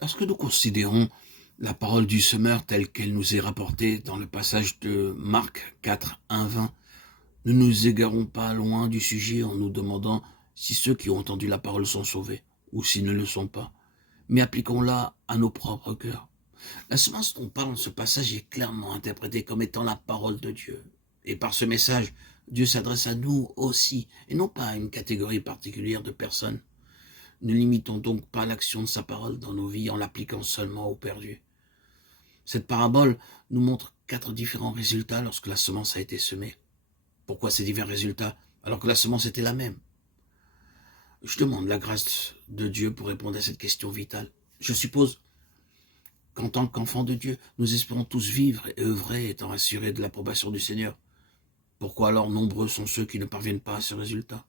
Lorsque nous considérons la parole du semeur telle qu'elle nous est rapportée dans le passage de Marc 4, 1, 20, nous ne nous égarons pas loin du sujet en nous demandant si ceux qui ont entendu la parole sont sauvés ou s'ils ne le sont pas. Mais appliquons-la à nos propres cœurs. La semence dont parle ce passage est clairement interprétée comme étant la parole de Dieu. Et par ce message, Dieu s'adresse à nous aussi, et non pas à une catégorie particulière de personnes. Ne limitons donc pas l'action de sa parole dans nos vies en l'appliquant seulement aux perdus. Cette parabole nous montre 4 différents résultats lorsque la semence a été semée. Pourquoi ces divers résultats alors que la semence était la même? Je demande la grâce de Dieu pour répondre à cette question vitale. Je suppose qu'en tant qu'enfants de Dieu, nous espérons tous vivre et œuvrer étant assurés de l'approbation du Seigneur. Pourquoi alors nombreux sont ceux qui ne parviennent pas à ce résultat?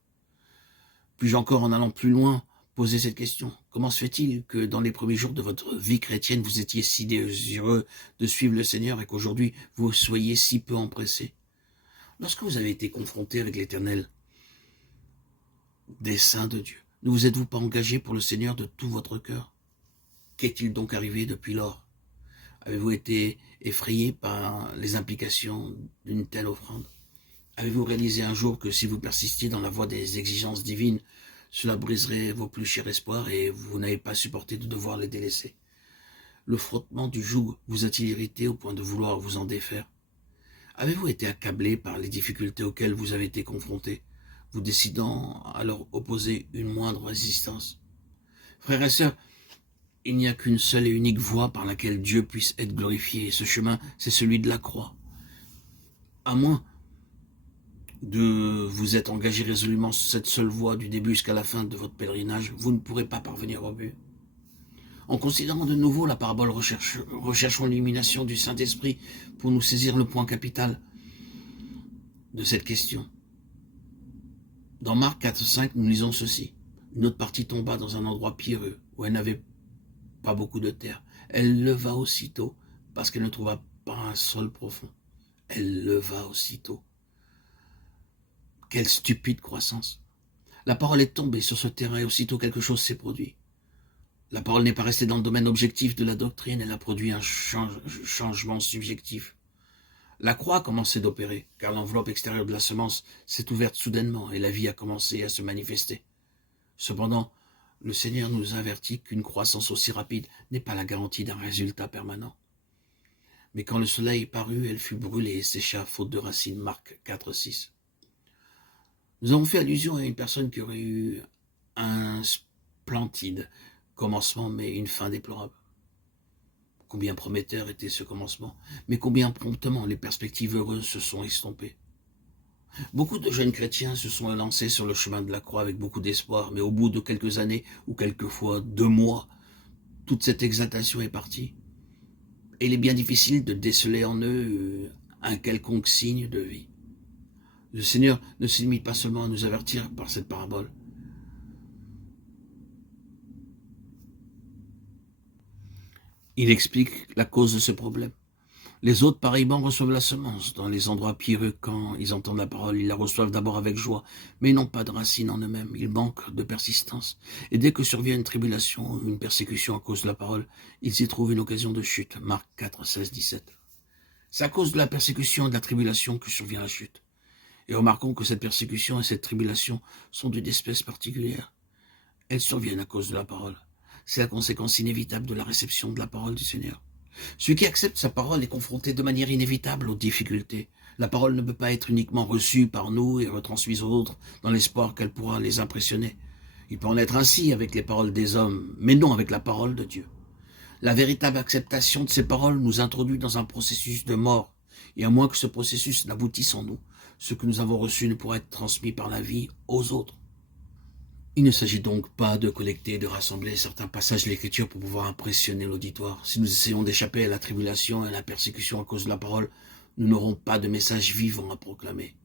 Puis-je encore, en allant plus loin, poser cette question? Comment se fait-il que dans les premiers jours de votre vie chrétienne, vous étiez si désireux de suivre le Seigneur et qu'aujourd'hui, vous soyez si peu empressés? Lorsque vous avez été confronté avec l'éternel dessein de Dieu, ne vous êtes-vous pas engagé pour le Seigneur de tout votre cœur? Qu'est-il donc arrivé depuis lors? Avez-vous été effrayé par les implications d'une telle offrande? Avez-vous réalisé un jour que si vous persistiez dans la voie des exigences divines, cela briserait vos plus chers espoirs et vous n'avez pas supporté de devoir les délaisser? Le frottement du joug vous a-t-il irrité au point de vouloir vous en défaire? Avez-vous été accablé par les difficultés auxquelles vous avez été confronté, vous décidant à leur opposer une moindre résistance? Frères et sœurs, il n'y a qu'une seule et unique voie par laquelle Dieu puisse être glorifié, et ce chemin, c'est celui de la croix. À moins de vous être engagé résolument sur cette seule voie du début jusqu'à la fin de votre pèlerinage, vous ne pourrez pas parvenir au but. En considérant de nouveau la parabole, recherchons l'illumination du Saint-Esprit pour nous saisir le point capital de cette question. Dans Marc 4, 5, nous lisons ceci. Une autre partie tomba dans un endroit pierreux, où elle n'avait pas beaucoup de terre. Elle leva aussitôt, parce qu'elle ne trouva pas un sol profond. Elle leva aussitôt. Quelle stupide croissance! La parole est tombée sur ce terrain et aussitôt quelque chose s'est produit. La parole n'est pas restée dans le domaine objectif de la doctrine, elle a produit un changement subjectif. La croix a commencé d'opérer, car l'enveloppe extérieure de la semence s'est ouverte soudainement et la vie a commencé à se manifester. Cependant, le Seigneur nous avertit qu'une croissance aussi rapide n'est pas la garantie d'un résultat permanent. Mais quand le soleil parut, elle fut brûlée et sécha faute de racines. Marc 4, 6. Nous avons fait allusion à une personne qui aurait eu un splendide commencement, mais une fin déplorable. Combien prometteur était ce commencement, mais combien promptement les perspectives heureuses se sont estompées. Beaucoup de jeunes chrétiens se sont lancés sur le chemin de la croix avec beaucoup d'espoir, mais au bout de quelques années, ou quelquefois 2 mois, toute cette exaltation est partie. Et il est bien difficile de déceler en eux un quelconque signe de vie. Le Seigneur ne se limite pas seulement à nous avertir par cette parabole. Il explique la cause de ce problème. Les autres, pareillement, reçoivent la semence. Dans les endroits pierreux, quand ils entendent la parole, ils la reçoivent d'abord avec joie, mais ils n'ont pas de racines en eux-mêmes. Ils manquent de persistance. Et dès que survient une tribulation ou une persécution à cause de la parole, ils y trouvent une occasion de chute. Marc 4, 16, 17. C'est à cause de la persécution et de la tribulation que survient la chute. Et remarquons que cette persécution et cette tribulation sont d'une espèce particulière. Elles surviennent à cause de la parole. C'est la conséquence inévitable de la réception de la parole du Seigneur. Celui qui accepte sa parole est confronté de manière inévitable aux difficultés. La parole ne peut pas être uniquement reçue par nous et retransmise aux autres dans l'espoir qu'elle pourra les impressionner. Il peut en être ainsi avec les paroles des hommes, mais non avec la parole de Dieu. La véritable acceptation de ces paroles nous introduit dans un processus de mort, et à moins que ce processus n'aboutisse en nous, ce que nous avons reçu ne pourra être transmis par la vie aux autres. Il ne s'agit donc pas de collecter et de rassembler certains passages de l'Écriture pour pouvoir impressionner l'auditoire. Si nous essayons d'échapper à la tribulation et à la persécution à cause de la parole, nous n'aurons pas de message vivant à proclamer.